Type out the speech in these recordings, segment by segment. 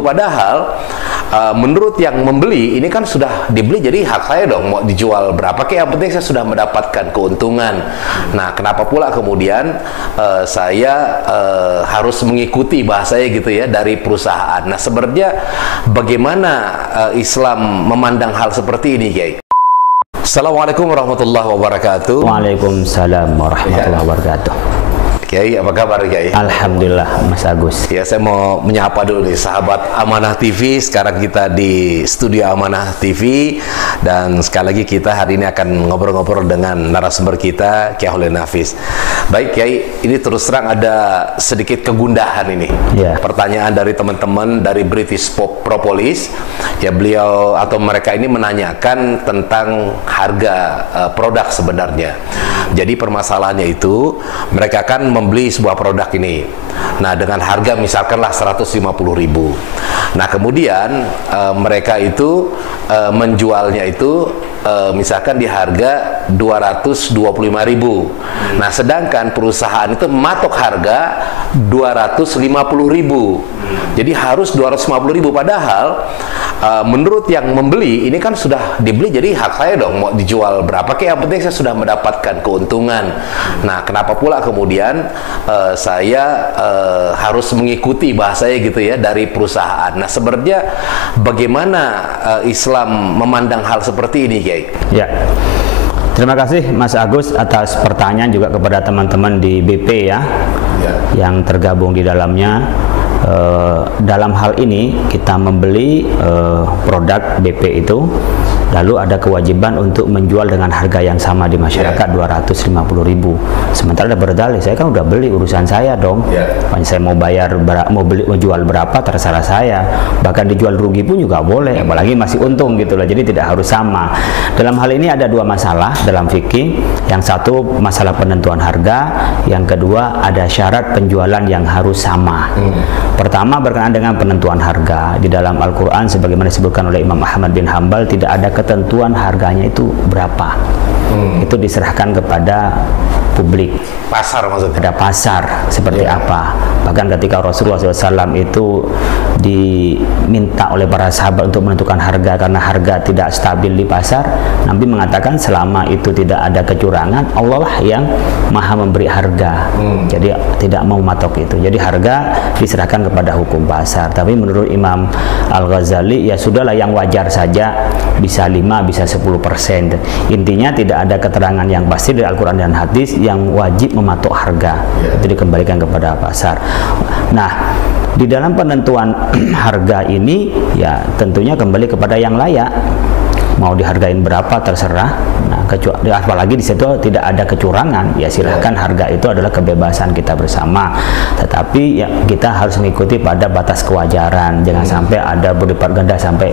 Padahal menurut yang membeli ini kan sudah dibeli, jadi hak saya dong mau dijual berapa kayak yang penting saya sudah mendapatkan keuntungan. Nah, kenapa pula kemudian saya harus mengikuti bahasanya gitu ya dari perusahaan. Nah, sebenarnya bagaimana Islam memandang hal seperti ini, Kiai? Assalamualaikum warahmatullahi wabarakatuh. Waalaikumsalam warahmatullahi wabarakatuh. Kiai, apa kabar Kiai? Alhamdulillah, Mas Agus. Ya, saya mau menyapa dulu nih sahabat Amanah TV. Sekarang kita di studio Amanah TV dan sekali lagi kita hari ini akan ngobrol-ngobrol dengan narasumber kita, Kiai Holil Nafis. Baik Kiai, ini terus terang ada sedikit kegundahan ini. Ya. Pertanyaan dari teman-teman dari British Propolis. Ya, beliau atau mereka ini menanyakan tentang harga produk sebenarnya. Jadi permasalahannya itu mereka kan membeli sebuah produk ini. Nah, dengan harga misalkanlah 150.000. Nah, kemudian mereka itu menjualnya itu misalkan di harga 225.000. Nah, sedangkan perusahaan itu mematok harga 250.000. Jadi harus 250.000, padahal menurut yang membeli ini kan sudah dibeli, jadi hak saya dong mau dijual berapa kayak yang penting saya sudah mendapatkan keuntungan. Nah, kenapa pula kemudian saya harus mengikuti bahasanya gitu ya dari perusahaan. Nah, sebenarnya bagaimana Islam memandang hal seperti ini, Kiai? Ya. Terima kasih Mas Agus atas pertanyaan, juga kepada teman-teman di BP ya, yang tergabung di dalamnya. Dalam hal ini kita membeli produk BP itu, lalu ada kewajiban untuk menjual dengan harga yang sama di masyarakat, 250.000. Sementara ada berdalih, saya kan udah beli, urusan saya dong. Saya mau bayar, mau jual berapa terserah saya. Bahkan dijual rugi pun juga boleh, apalagi masih untung gitu loh. Jadi tidak harus sama. Dalam hal ini ada dua masalah dalam fikih. Yang satu masalah penentuan harga, yang kedua ada syarat penjualan yang harus sama. Pertama berkenaan dengan penentuan harga. Di dalam Al-Quran sebagaimana disebutkan oleh Imam Ahmad bin Hanbal, tidak ada ketentuan harganya itu berapa. Itu diserahkan kepada publik. Pasar maksudnya? Ada pasar seperti apa. Bahkan ketika Rasulullah SAW itu diminta oleh para sahabat untuk menentukan harga karena harga tidak stabil di pasar, Nabi mengatakan selama itu tidak ada kecurangan, Allah lah yang maha memberi harga. Jadi tidak mau matok itu. Jadi harga diserahkan kepada hukum pasar. Tapi menurut Imam Al-Ghazali, ya sudahlah, yang wajar saja, bisa 5, bisa 10%. Intinya tidak ada keterangan yang pasti dari Al-Quran dan hadis yang wajib mematok harga. Itu dikembalikan kepada pasar. Nah, di dalam penentuan harga ini ya tentunya kembali kepada yang layak. Mau dihargain berapa terserah. Nah, apalagi di situ tidak ada kecurangan, ya silahkan, harga itu adalah kebebasan kita bersama. Tetapi ya kita harus mengikuti pada batas kewajaran. Jangan sampai ada berlipat ganda sampai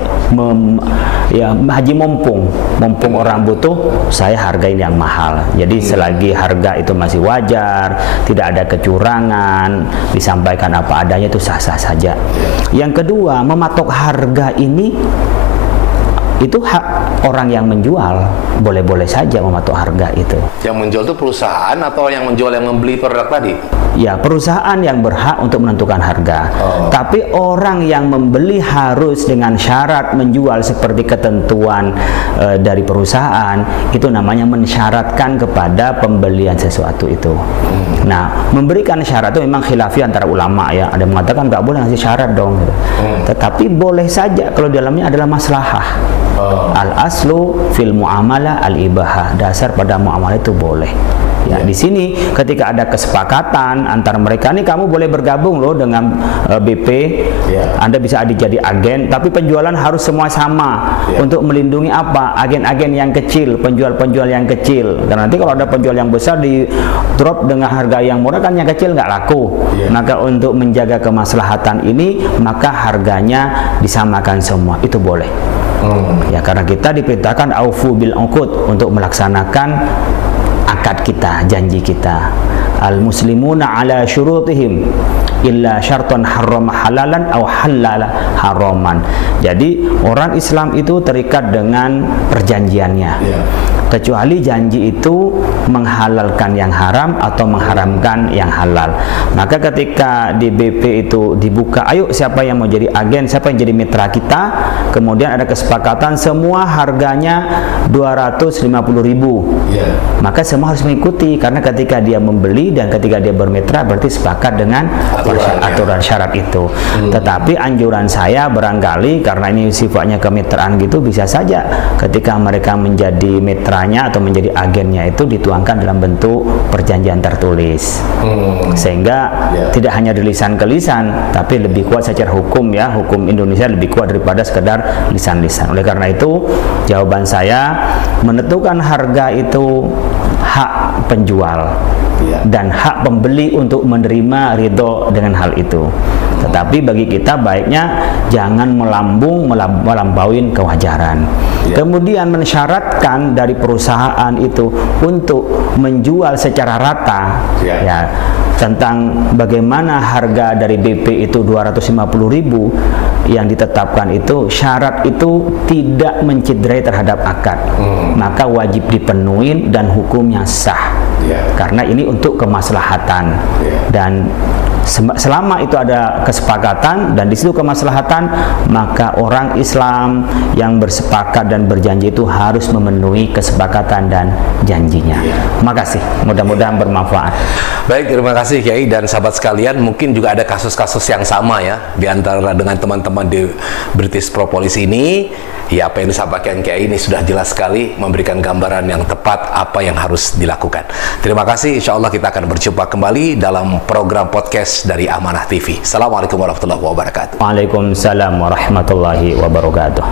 haji mumpung orang butuh, saya hargain yang mahal. Jadi selagi harga itu masih wajar, tidak ada kecurangan, disampaikan apa adanya, itu sah-sah saja. Yang kedua, mematok harga ini itu hak orang yang menjual, boleh-boleh saja mematok harga itu. Yang menjual itu perusahaan atau yang menjual yang membeli produk tadi? Ya, perusahaan yang berhak untuk menentukan harga. Tapi orang yang membeli harus dengan syarat menjual seperti ketentuan dari perusahaan, itu namanya mensyaratkan kepada pembelian sesuatu itu. Nah, memberikan syarat itu memang khilafi antara ulama ya. Ada yang mengatakan nggak boleh ngasih syarat dong. Tetapi boleh saja kalau di dalamnya adalah maslahah. Al-aslu fil muamalah al-ibahah, dasar pada muamalah itu boleh. Ya, di sini ketika ada kesepakatan antara mereka, nih kamu boleh bergabung loh dengan BP, Anda bisa jadi agen, tapi penjualan harus semua sama. Untuk melindungi apa? Agen-agen yang kecil, penjual-penjual yang kecil. Karena nanti kalau ada penjual yang besar di drop dengan harga yang murah, kan yang kecil nggak laku. Maka untuk menjaga kemaslahatan ini, maka harganya disamakan semua. Itu boleh. Ya, karena kita diperintahkan aufu bil uqud, untuk melaksanakan akad kita, janji kita. Al muslimuna ala syurutihim illa syartan harrama halalan aw halala haraman. Jadi orang Islam itu terikat dengan perjanjiannya. kecuali janji itu menghalalkan yang haram atau mengharamkan yang halal. Maka ketika di BP itu dibuka, ayo siapa yang mau jadi agen, siapa yang jadi mitra kita, kemudian ada kesepakatan semua harganya 250.000, maka semua harus mengikuti, karena ketika dia membeli dan ketika dia bermitra berarti sepakat dengan aturan syarat itu. Tetapi anjuran saya barangkali karena ini sifatnya kemitraan gitu, bisa saja ketika mereka menjadi mitranya atau menjadi agennya itu dituangkan dalam bentuk perjanjian tertulis, sehingga tidak hanya di lisan ke lisan, tapi lebih kuat secara hukum ya. Hukum Indonesia lebih kuat daripada sekedar lisan-lisan. Oleh karena itu jawaban saya, menentukan harga itu hak penjual dan hak pembeli untuk menerima ridho dengan hal itu. Tetapi bagi kita baiknya jangan melampaui kewajaran. Kemudian mensyaratkan dari perusahaan itu untuk menjual secara rata, ya, tentang bagaimana harga dari BP itu 250.000 yang ditetapkan itu, syarat itu tidak mencederai terhadap akad, maka wajib dipenuhi dan hukumnya sah, karena ini untuk kemaslahatan. Dan selama itu ada kesepakatan dan di situ kemaslahatan, maka orang Islam yang bersepakat dan berjanji itu harus memenuhi kesepakatan dan janjinya. Terima kasih, mudah-mudahan bermanfaat. Baik, terima kasih Kiai dan sahabat sekalian. Mungkin juga ada kasus-kasus yang sama ya di antara dengan teman-teman di British Propolis ini. Ya, apa yang disampaikan Kiai ini sudah jelas sekali, memberikan gambaran yang tepat apa yang harus dilakukan. Terima kasih, insya Allah kita akan berjumpa kembali dalam program podcast dari Amanah TV. Assalamualaikum warahmatullahi wabarakatuh. Waalaikumsalam warahmatullahi wabarakatuh.